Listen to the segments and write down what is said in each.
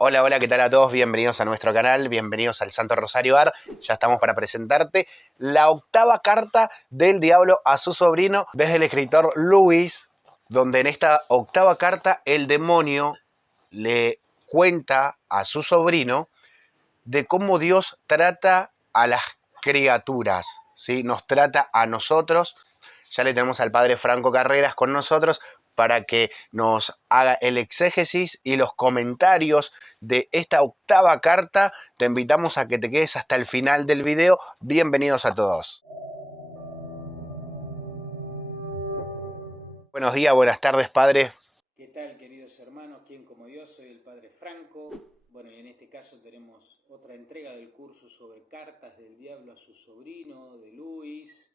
Hola, hola, ¿qué tal a todos? Bienvenidos a nuestro canal, bienvenidos al Santo Rosario Bar. Ya estamos para presentarte la octava carta del diablo a su sobrino desde el escritor Lewis, donde en esta octava carta el demonio le cuenta a su sobrino de cómo Dios trata a las criaturas, ¿sí? Nos trata a nosotros. Ya le tenemos al padre Franco Carreras con nosotros para que nos haga el exégesis y los comentarios de esta octava carta. Te invitamos a que te quedes hasta el final del video. Bienvenidos a todos. Buenos días, buenas tardes, padre. ¿Qué tal, queridos hermanos? ¿Quién como yo? Soy el Padre Franco. Bueno, y en este caso tenemos otra entrega del curso sobre cartas del diablo a su sobrino, de Luis.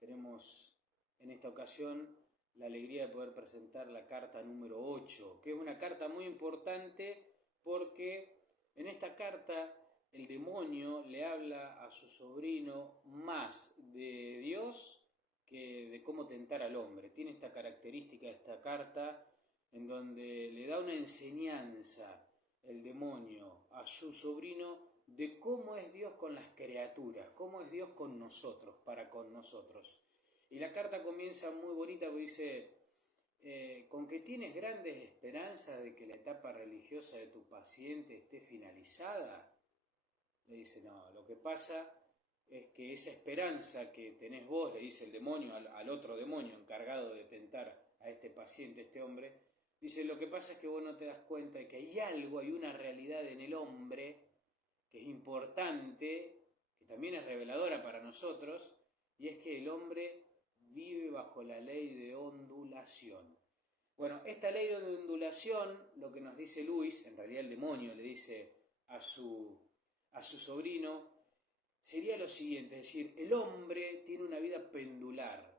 Tenemos en esta ocasión la alegría de poder presentar la carta número 8, que es una carta muy importante porque en esta carta el demonio le habla a su sobrino más de Dios que de cómo tentar al hombre. Tiene esta característica esta carta en donde le da una enseñanza el demonio a su sobrino de cómo es Dios con las criaturas, cómo es Dios con nosotros, para con nosotros. Y la carta comienza muy bonita porque dice, con que tienes grandes esperanzas de que la etapa religiosa de tu paciente esté finalizada. Le dice, no, lo que pasa es que esa esperanza que tenés vos, le dice el demonio al otro demonio encargado de tentar a este paciente, a este hombre, dice, lo que pasa es que vos no te das cuenta de que hay algo, hay una realidad en el hombre que es importante, que también es reveladora para nosotros, y es que el hombre vive bajo la ley de ondulación. Bueno, esta ley de ondulación, lo que nos dice Luis, en realidad el demonio le dice a su sobrino, sería lo siguiente, es decir, el hombre tiene una vida pendular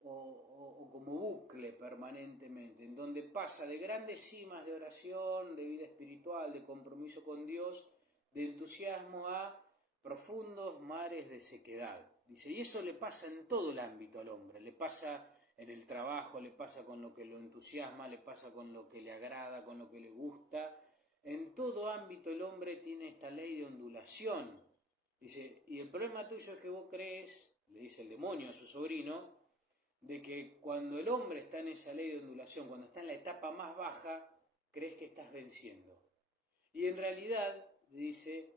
o como bucle permanentemente, en donde pasa de grandes cimas de oración, de vida espiritual, de compromiso con Dios, de entusiasmo a profundos mares de sequedad. Dice, y eso le pasa en todo el ámbito al hombre, le pasa en el trabajo, le pasa con lo que lo entusiasma, le pasa con lo que le agrada, con lo que le gusta. En todo ámbito el hombre tiene esta ley de ondulación. Dice, y el problema tuyo es que vos crees, le dice el demonio a su sobrino, de que cuando el hombre está en esa ley de ondulación, cuando está en la etapa más baja, crees que estás venciendo. Y en realidad, dice,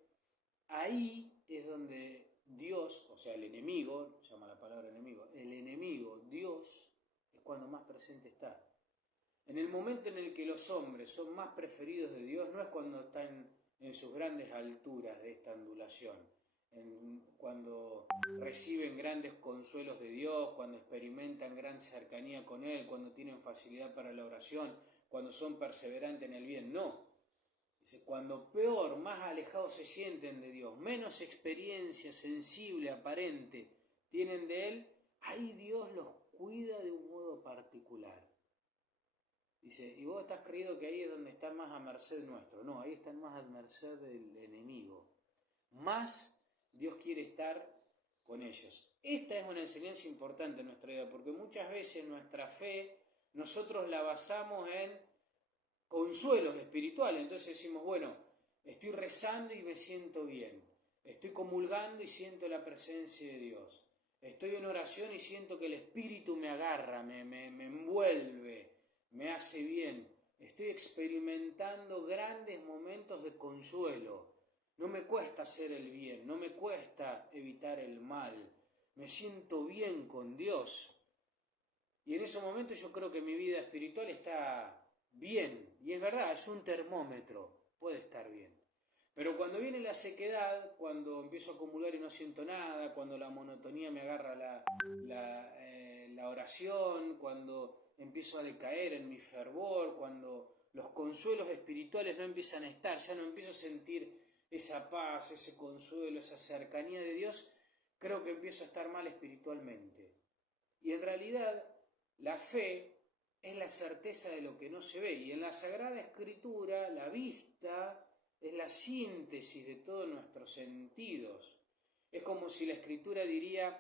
ahí es donde Dios, o sea, el enemigo, llama la palabra enemigo, el enemigo, Dios, es cuando más presente está. En el momento en el que los hombres son más preferidos de Dios, no es cuando están en sus grandes alturas de esta ondulación, cuando reciben grandes consuelos de Dios, cuando experimentan gran cercanía con Él, cuando tienen facilidad para la oración, cuando son perseverantes en el bien. No. Dice, cuando peor, más alejados se sienten de Dios, menos experiencia sensible, aparente tienen de Él, ahí Dios los cuida de un modo particular. Dice, y vos estás creído que ahí es donde están más a merced nuestro. No, ahí están más a merced del enemigo. Más Dios quiere estar con ellos. Esta es una enseñanza importante en nuestra vida, porque muchas veces nuestra fe nosotros la basamos en consuelos espirituales. Entonces decimos, bueno, estoy rezando y me siento bien. Estoy comulgando y siento la presencia de Dios. Estoy en oración y siento que el Espíritu me agarra, me envuelve, me hace bien. Estoy experimentando grandes momentos de consuelo. No me cuesta hacer el bien, no me cuesta evitar el mal. Me siento bien con Dios. Y en esos momentos yo creo que mi vida espiritual está bien. Y es verdad, es un termómetro, puede estar bien. Pero cuando viene la sequedad, cuando empiezo a acumular y no siento nada, cuando la monotonía me agarra la oración, cuando empiezo a decaer en mi fervor, cuando los consuelos espirituales no empiezan a estar, ya no empiezo a sentir esa paz, ese consuelo, esa cercanía de Dios, creo que empiezo a estar mal espiritualmente. Y en realidad la fe es la certeza de lo que no se ve. Y en la Sagrada Escritura la vista es la síntesis de todos nuestros sentidos. Es como si la Escritura diría,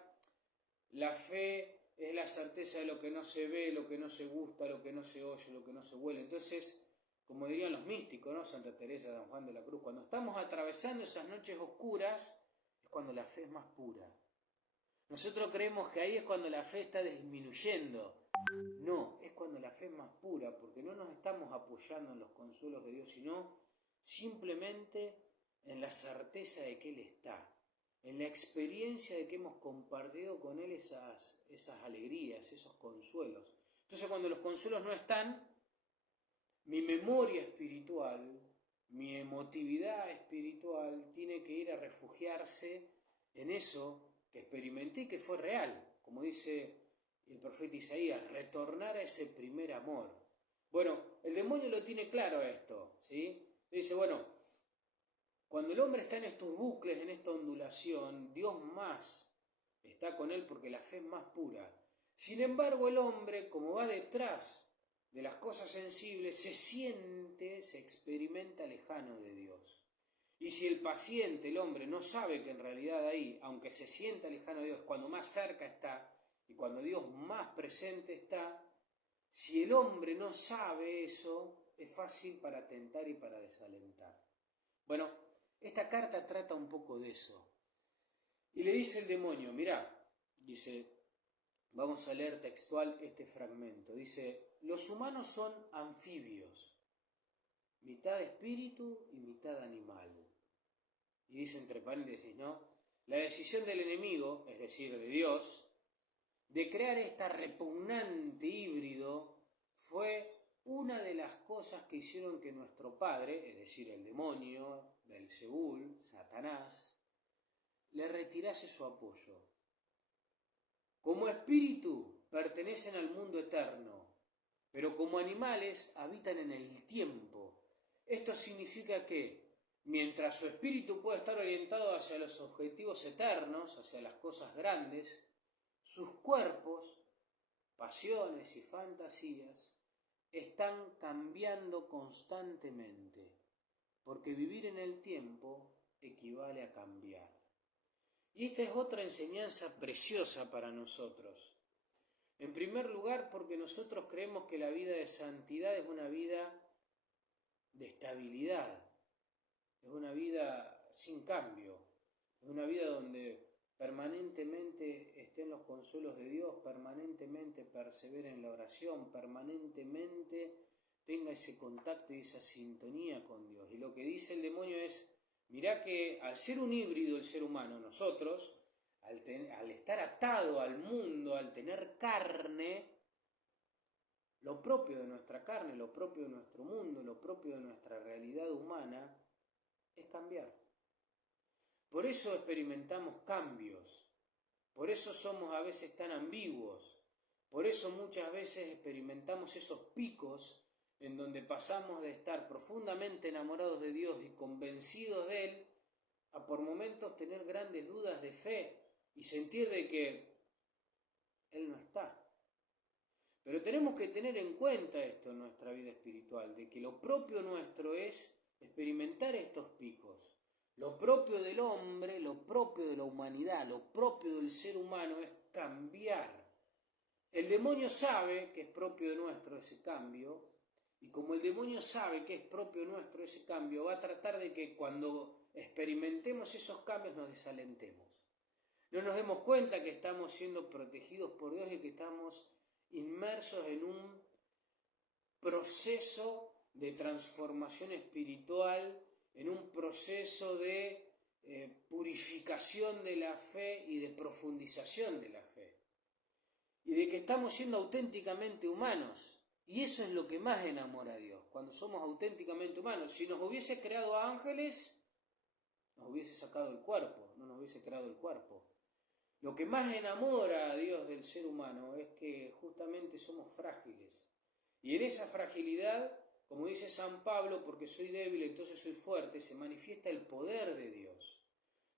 la fe es la certeza de lo que no se ve, lo que no se gusta, lo que no se oye, lo que no se huele. Entonces, como dirían los místicos, ¿no? Santa Teresa, San Juan de la Cruz, cuando estamos atravesando esas noches oscuras, es cuando la fe es más pura. Nosotros creemos que ahí es cuando la fe está disminuyendo. No, es cuando la fe es más pura, porque no nos estamos apoyando en los consuelos de Dios, sino simplemente en la certeza de que Él está, en la experiencia de que hemos compartido con Él esas alegrías, esos consuelos. Entonces, cuando los consuelos no están, mi memoria espiritual, mi emotividad espiritual tiene que ir a refugiarse en eso que experimenté y que fue real, como dice el profeta Isaías, retornar a ese primer amor. Bueno, el demonio lo tiene claro esto, ¿sí? Dice, bueno, cuando el hombre está en estos bucles, en esta ondulación, Dios más está con él porque la fe es más pura. Sin embargo, el hombre, como va detrás de las cosas sensibles, se siente, se experimenta lejano de Dios. Y si el paciente, el hombre, no sabe que en realidad ahí, aunque se sienta lejano de Dios, cuando más cerca está y cuando Dios más presente está, si el hombre no sabe eso, es fácil para tentar y para desalentar. Bueno, esta carta trata un poco de eso. Y le dice el demonio, mirá, dice, vamos a leer textual este fragmento. Dice, los humanos son anfibios, mitad espíritu y mitad animal. Y dice entre paréntesis, ¿no? La decisión del enemigo, es decir, de Dios, de crear este repugnante híbrido fue una de las cosas que hicieron que nuestro padre, es decir, el demonio, Belzebul, Satanás, le retirase su apoyo. Como espíritu pertenecen al mundo eterno, pero como animales habitan en el tiempo. Esto significa que, mientras su espíritu puede estar orientado hacia los objetivos eternos, hacia las cosas grandes, sus cuerpos, pasiones y fantasías están cambiando constantemente, porque vivir en el tiempo equivale a cambiar. Y esta es otra enseñanza preciosa para nosotros. En primer lugar, porque nosotros creemos que la vida de santidad es una vida de estabilidad, es una vida sin cambio, es una vida donde permanentemente estén los consuelos de Dios, permanentemente persevere en la oración, permanentemente tenga ese contacto y esa sintonía con Dios. Y lo que dice el demonio es, mirá que al ser un híbrido el ser humano, nosotros, al estar atado al mundo, al tener carne, lo propio de nuestra carne, lo propio de nuestro mundo, lo propio de nuestra realidad humana, es cambiar. Por eso experimentamos cambios, por eso somos a veces tan ambiguos, por eso muchas veces experimentamos esos picos en donde pasamos de estar profundamente enamorados de Dios y convencidos de Él, a por momentos tener grandes dudas de fe y sentir de que Él no está. Pero tenemos que tener en cuenta esto en nuestra vida espiritual, de que lo propio nuestro es experimentar estos picos. Lo propio del hombre, lo propio de la humanidad, lo propio del ser humano es cambiar. El demonio sabe que es propio de nuestro ese cambio, y como el demonio sabe que es propio nuestro ese cambio, va a tratar de que cuando experimentemos esos cambios nos desalentemos. No nos demos cuenta que estamos siendo protegidos por Dios y que estamos inmersos en un proceso de transformación espiritual, en un proceso de purificación de la fe y de profundización de la fe. Y de que estamos siendo auténticamente humanos. Y eso es lo que más enamora a Dios, cuando somos auténticamente humanos. Si nos hubiese creado ángeles, nos hubiese sacado el cuerpo, no nos hubiese creado el cuerpo. Lo que más enamora a Dios del ser humano es que justamente somos frágiles. Y en esa fragilidad, como dice San Pablo, porque soy débil, entonces soy fuerte, se manifiesta el poder de Dios.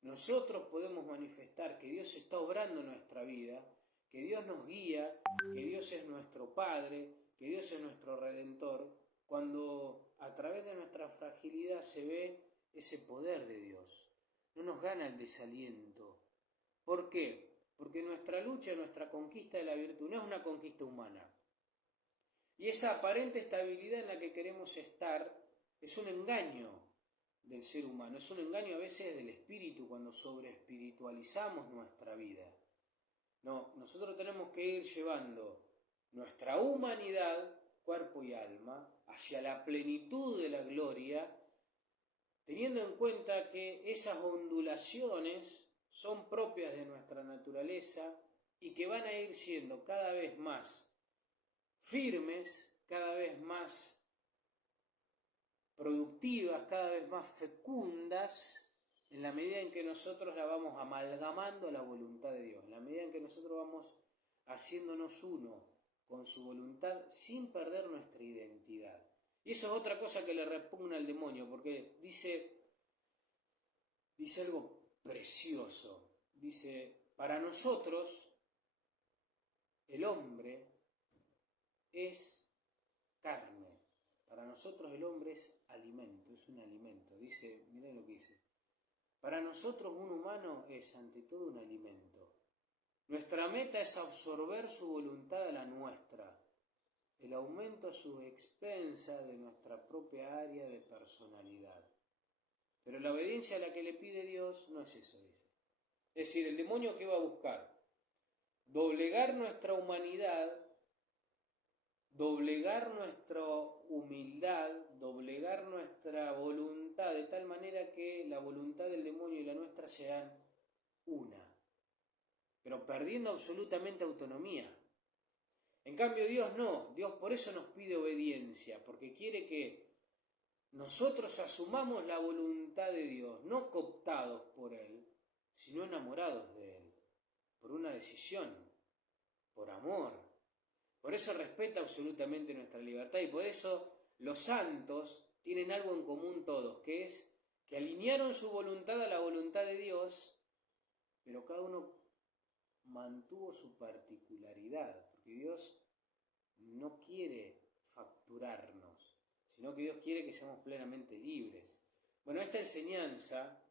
Nosotros podemos manifestar que Dios está obrando en nuestra vida, que Dios nos guía, que Dios es nuestro Padre, que Dios es nuestro Redentor, cuando a través de nuestra fragilidad se ve ese poder de Dios. No nos gana el desaliento. ¿Por qué? Porque nuestra lucha, nuestra conquista de la virtud no es una conquista humana. Y esa aparente estabilidad en la que queremos estar es un engaño del ser humano, es un engaño a veces del espíritu cuando sobreespiritualizamos nuestra vida. No, nosotros tenemos que ir llevando nuestra humanidad, cuerpo y alma, hacia la plenitud de la gloria, teniendo en cuenta que esas ondulaciones son propias de nuestra naturaleza y que van a ir siendo cada vez más firmes, cada vez más productivas, cada vez más fecundas, en la medida en que nosotros la vamos amalgamando a la voluntad de Dios, en la medida en que nosotros vamos haciéndonos uno con su voluntad sin perder nuestra identidad. Y eso es otra cosa que le repugna al demonio, porque dice algo precioso. Dice, para nosotros el hombre es carne. Para nosotros el hombre es alimento, es un alimento. Dice, miren lo que dice. Para nosotros un humano es ante todo un alimento. Nuestra meta es absorber su voluntad a la nuestra, el aumento a su expensa de nuestra propia área de personalidad. Pero la obediencia a la que le pide Dios no es eso, dice. Es decir, el demonio, ¿qué va a buscar? Doblegar nuestra humanidad, doblegar nuestra humildad, doblegar nuestra voluntad, de tal manera que la voluntad del demonio y la nuestra sean una, pero perdiendo absolutamente autonomía. En cambio Dios no, Dios por eso nos pide obediencia, porque quiere que nosotros asumamos la voluntad de Dios, no cooptados por Él, sino enamorados de Él, por una decisión, por amor. Por eso respeta absolutamente nuestra libertad y por eso los santos tienen algo en común todos, que es que alinearon su voluntad a la voluntad de Dios, pero cada uno mantuvo su particularidad, porque Dios no quiere facturarnos, sino que Dios quiere que seamos plenamente libres. Bueno, esta enseñanza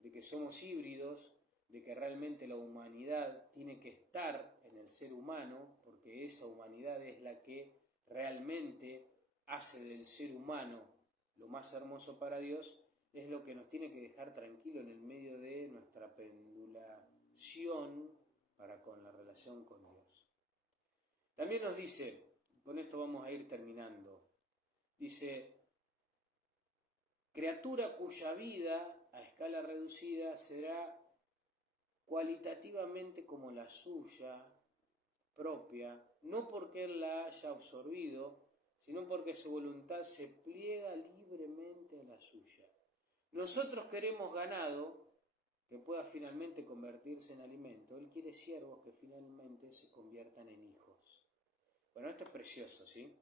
de que somos híbridos, de que realmente la humanidad tiene que estar en el ser humano, porque esa humanidad es la que realmente hace del ser humano lo más hermoso para Dios, es lo que nos tiene que dejar tranquilo en el medio de nuestra pendulación para con la relación con Dios. También nos dice, con esto vamos a ir terminando, dice, criatura cuya vida a escala reducida será cualitativamente como la suya propia, no porque él la haya absorbido, sino porque su voluntad se pliega libremente a la suya. Nosotros queremos ganado que pueda finalmente convertirse en alimento, él quiere siervos que finalmente se conviertan en hijos. Bueno, esto es precioso, ¿sí?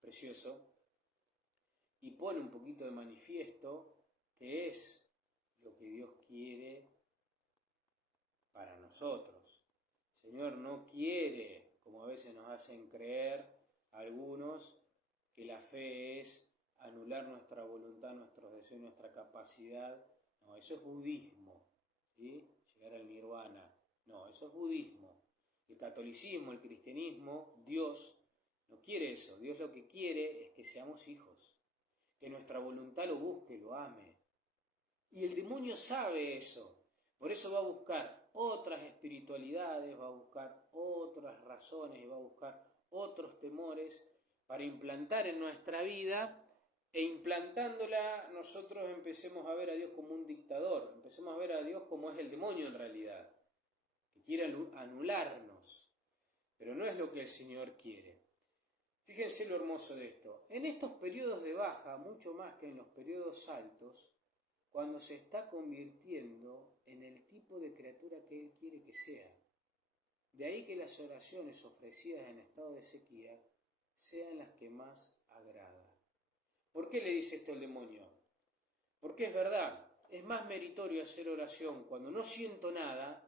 Precioso. Y pone un poquito de manifiesto que es lo que Dios quiere para nosotros. El Señor no quiere, como a veces nos hacen creer algunos, que la fe es anular nuestra voluntad, nuestros deseos, nuestra capacidad. No, eso es budismo, ¿sí? Llegar al nirvana. No, eso es budismo. El catolicismo, el cristianismo, Dios no quiere eso. Dios lo que quiere es que seamos hijos, que nuestra voluntad lo busque, lo ame. Y el demonio sabe eso. Por eso va a buscar otras espiritualidades, va a buscar otras razones, va a buscar otros temores para implantar en nuestra vida, e implantándola nosotros empecemos a ver a Dios como un dictador, empecemos a ver a Dios como es el demonio en realidad, que quiere anularnos, pero no es lo que el Señor quiere. Fíjense lo hermoso de esto. En estos periodos de baja, mucho más que en los periodos altos, cuando se está convirtiendo en el tipo de criatura que Él quiere que sea. De ahí que las oraciones ofrecidas en estado de sequía sean las que más agradan. ¿Por qué le dice esto el demonio? Porque es verdad, es más meritorio hacer oración cuando no siento nada,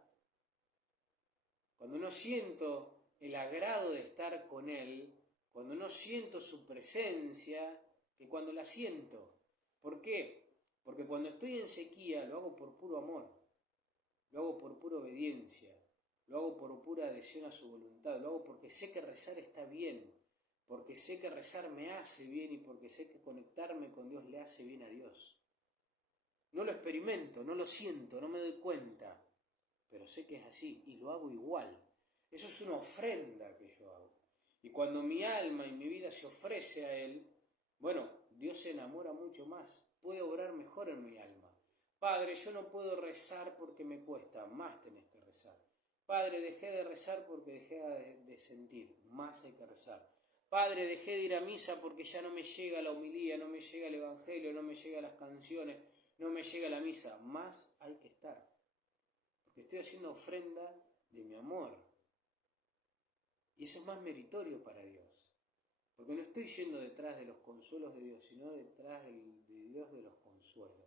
cuando no siento el agrado de estar con Él, cuando no siento su presencia, que cuando la siento. ¿Por qué? Porque cuando estoy en sequía lo hago por puro amor, lo hago por pura obediencia, lo hago por pura adhesión a su voluntad, lo hago porque sé que rezar está bien, porque sé que rezar me hace bien y porque sé que conectarme con Dios le hace bien a Dios. No lo experimento, no lo siento, no me doy cuenta, pero sé que es así y lo hago igual. Eso es una ofrenda que yo hago. Y cuando mi alma y mi vida se ofrece a Él, bueno, Dios se enamora mucho más, puede obrar mejor en mi alma. Padre, yo no puedo rezar porque me cuesta, más tenés que rezar. Padre, dejé de rezar porque dejé de sentir, más hay que rezar. Padre, dejé de ir a misa porque ya no me llega la homilía, no me llega el evangelio, no me llegan las canciones, no me llega la misa, más hay que estar. Porque estoy haciendo ofrenda de mi amor. Y eso es más meritorio para Dios. Porque no estoy yendo detrás de los consuelos de Dios, sino detrás de Dios de los consuelos.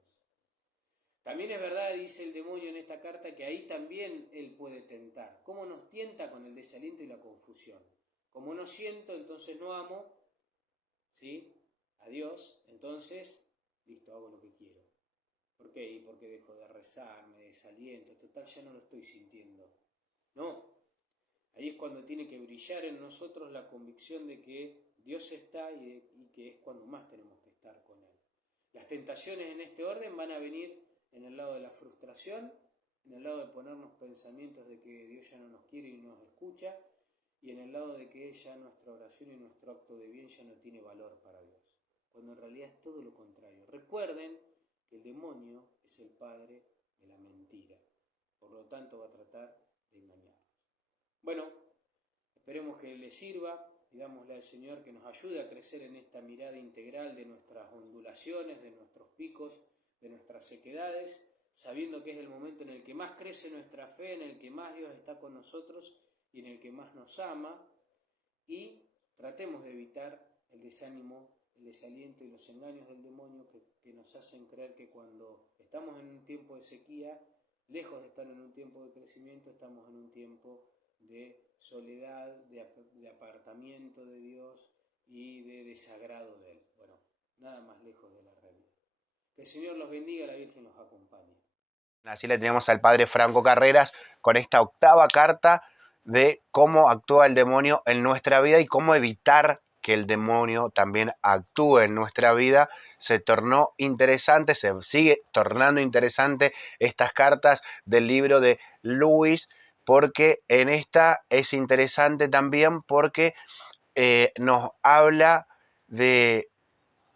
También es verdad, dice el demonio en esta carta, que ahí también él puede tentar. ¿Cómo nos tienta? Con el desaliento y la confusión. Como no siento, entonces no amo, ¿sí?, a Dios, entonces, listo, hago lo que quiero. ¿Por qué? Y porque dejo de rezar, me desaliento, total ya no lo estoy sintiendo. No, ahí es cuando tiene que brillar en nosotros la convicción de que Dios está y que es cuando más tenemos que estar con Él. Las tentaciones en este orden van a venir en el lado de la frustración, en el lado de ponernos pensamientos de que Dios ya no nos quiere y no nos escucha, y en el lado de que ya nuestra oración y nuestro acto de bien ya no tiene valor para Dios, cuando en realidad es todo lo contrario. Recuerden que el demonio es el padre de la mentira, por lo tanto va a tratar de engañarnos. Bueno, esperemos que les sirva, pidámosle al Señor que nos ayude a crecer en esta mirada integral de nuestras ondulaciones, de nuestros picos, de nuestras sequedades, sabiendo que es el momento en el que más crece nuestra fe, en el que más Dios está con nosotros y en el que más nos ama, y tratemos de evitar el desánimo, el desaliento y los engaños del demonio que nos hacen creer que cuando estamos en un tiempo de sequía, lejos de estar en un tiempo de crecimiento, estamos en un tiempo de soledad, de apartamiento de Dios y de desagrado de Él. Bueno, nada más lejos de la realidad. Que el Señor los bendiga, la Virgen los acompañe. Así le tenemos al padre Franco Carreras con esta octava carta de cómo actúa el demonio en nuestra vida y cómo evitar que el demonio también actúe en nuestra vida. Se tornó interesante, se sigue tornando interesante estas cartas del libro de Lewis, porque en esta es interesante también porque nos habla de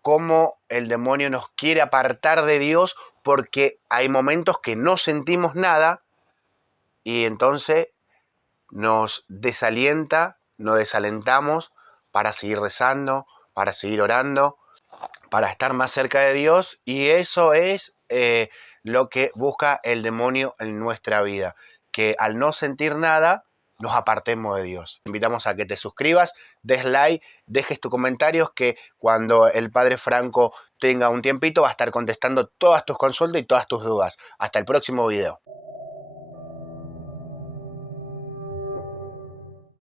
cómo el demonio nos quiere apartar de Dios porque hay momentos que no sentimos nada y entonces nos desalienta, nos desalentamos para seguir rezando, para seguir orando, para estar más cerca de Dios, y eso es lo que busca el demonio en nuestra vida, que al no sentir nada nos apartemos de Dios. Te invitamos a que te suscribas, des like, dejes tus comentarios, que cuando el padre Franco tenga un tiempito va a estar contestando todas tus consultas y todas tus dudas. Hasta el próximo video.